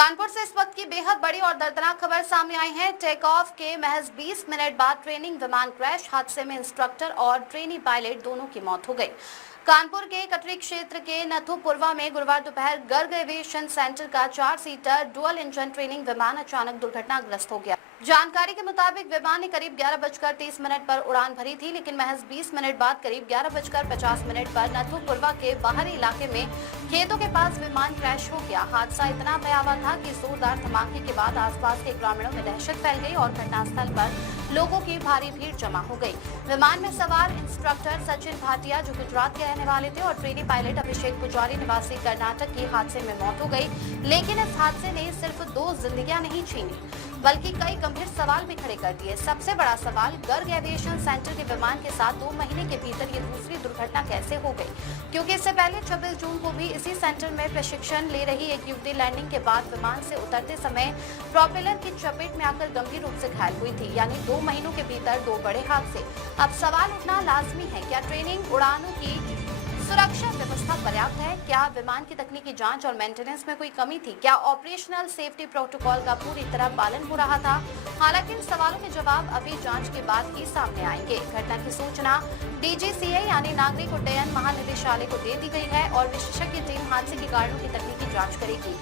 कानपुर से इस वक्त की बेहद बड़ी और दर्दनाक खबर सामने आई है। टेक ऑफ के महज 20 मिनट बाद ट्रेनिंग विमान क्रैश हादसे में इंस्ट्रक्टर और ट्रेनी पायलट दोनों की मौत हो गई। कानपुर के कटरी क्षेत्र के नथुपुरवा में गुरुवार दोपहर गर्ग एविएशन सेंटर का 4 सीटर डुअल इंजन ट्रेनिंग विमान अचानक दुर्घटनाग्रस्त हो गया। जानकारी के मुताबिक विमान ने करीब 11:30 पर उड़ान भरी थी, लेकिन महज 20 मिनट बाद करीब 11:50 पर नथुपुरवा के बाहरी इलाके में खेतों के पास विमान क्रैश हो गया। हादसा इतना भयावह था कि जोरदार धमाके के बाद आसपास के ग्रामीणों में दहशत फैल गई और घटनास्थल पर लोगों की भारी भीड़ जमा हो गई। विमान में सवार इंस्ट्रक्टर सचिन भाटिया, जो गुजरात के रहने वाले थे, और ट्रेनी पायलट अभिषेक पुजारी, निवासी कर्नाटक की हादसे में मौत हो गई। लेकिन इस हादसे ने सिर्फ 2 जिंदगियां नहीं छीनी, बल्कि कई गंभीर सवाल भी खड़े कर दिए। सबसे बड़ा सवाल, गर्ग एविएशन सेंटर के विमान के साथ 2 महीने के भीतर ये दूसरी दुर्घटना कैसे हो गई, क्योंकि इससे पहले 26 जून को भी इसी सेंटर में प्रशिक्षण ले रही एक युवती लैंडिंग के बाद विमान से उतरते समय प्रोपेलर की चपेट में आकर गंभीर रूप से घायल हुई थी। यानी 2 महीनों के भीतर 2 बड़े हादसे। अब सवाल उठना लाजमी है, क्या ट्रेनिंग उड़ानों की सुरक्षा व्यवस्था पर्याप्त है? क्या विमान की तकनीकी जांच और मेंटेनेंस में कोई कमी थी? क्या ऑपरेशनल सेफ्टी प्रोटोकॉल का पूरी तरह पालन हो रहा था? हालांकि इन सवालों के जवाब अभी जांच के बाद ही सामने आएंगे। घटना की सूचना DGCA यानी नागरिक उड्डयन महानिदेशालय को दे दी गई है और विशेषज्ञ टीम हादसे के कारणों की तकनीकी जाँच करेगी।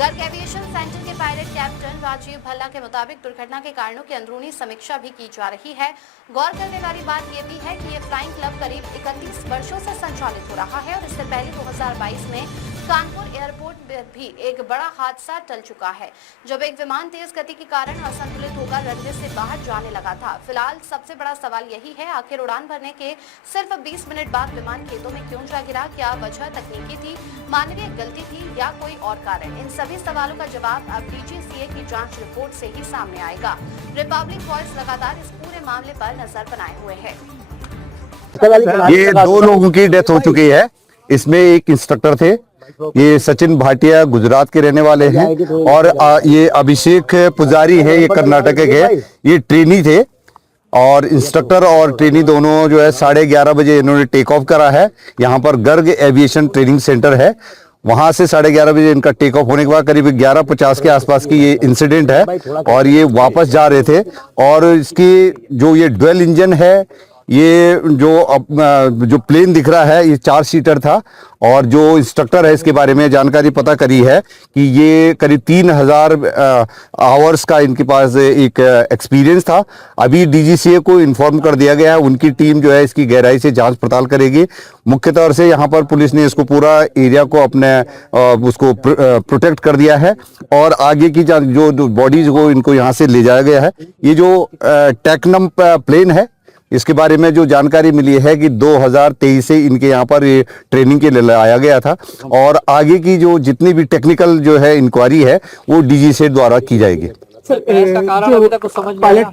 गर्ग एविएशन सेंटर के पायलट कैप्टन राजीव भल्ला के मुताबिक दुर्घटना के कारणों की अंदरूनी समीक्षा भी की जा रही है। गौर करने वाली बात यह भी है कि ये फ्लाइंग क्लब करीब 31 वर्षों से संचालित हो रहा है और इससे पहले 2022 में कानपुर एयरपोर्ट में भी एक बड़ा हादसा टल चुका है, जब एक विमान तेज गति के कारण असंतुलित होकर रनवे से बाहर जाने लगा था। फिलहाल सबसे बड़ा सवाल यही है, आखिर उड़ान भरने के सिर्फ 20 मिनट बाद विमान खेतों में क्यों जा गिरा? क्या वजह तकनीकी थी, मानवीय गलती थी, या कोई और कारण? इन सभी सवालों का जवाब अब DGCA की जांच रिपोर्ट से ही सामने आएगा। रिपब्लिक वॉइस लगातार इस पूरे मामले पर नजर बनाए हुए है। ये 2 लोगों की डेथ हो चुकी है। इसमें एक इंस्ट्रक्टर थे, ये सचिन भाटिया गुजरात के रहने वाले हैं, और ये अभिषेक पुजारी है, ये कर्नाटक के। ये ट्रेनी थे और इंस्ट्रक्टर और ट्रेनी दोनों जो है 11:30 बजे इन्होंने टेक ऑफ करा है। यहाँ पर गर्ग एविएशन ट्रेनिंग सेंटर है, वहां से 11:30 बजे इनका टेक ऑफ होने के बाद करीब 11:50 के आसपास की ये इंसिडेंट है और ये वापस जा रहे थे। और इसकी जो ये डुअल इंजन है, ये जो प्लेन दिख रहा है, ये 4 सीटर था। और जो इंस्ट्रक्टर है, इसके बारे में जानकारी पता करी है कि ये करीब 3000 आवर्स का इनके पास एक एक्सपीरियंस था। अभी DGCA को इन्फॉर्म कर दिया गया है, उनकी टीम जो है इसकी गहराई से जांच पड़ताल करेगी। मुख्य तौर से यहाँ पर पुलिस ने इसको पूरा एरिया को अपने उसको प्रोटेक्ट कर दिया है और आगे की जो बॉडीज को इनको यहाँ से ले जाया गया है। ये जो टेक्नम प्लेन है, इसके बारे में जो जानकारी मिली है कि 2023 से इनके यहाँ पर ये ट्रेनिंग के लिए आया गया था और आगे की जो जितनी भी टेक्निकल जो है इंक्वायरी है वो DGCA द्वारा की जाएगी। सर, इसका कारण अभी तक कुछ समझ में आया?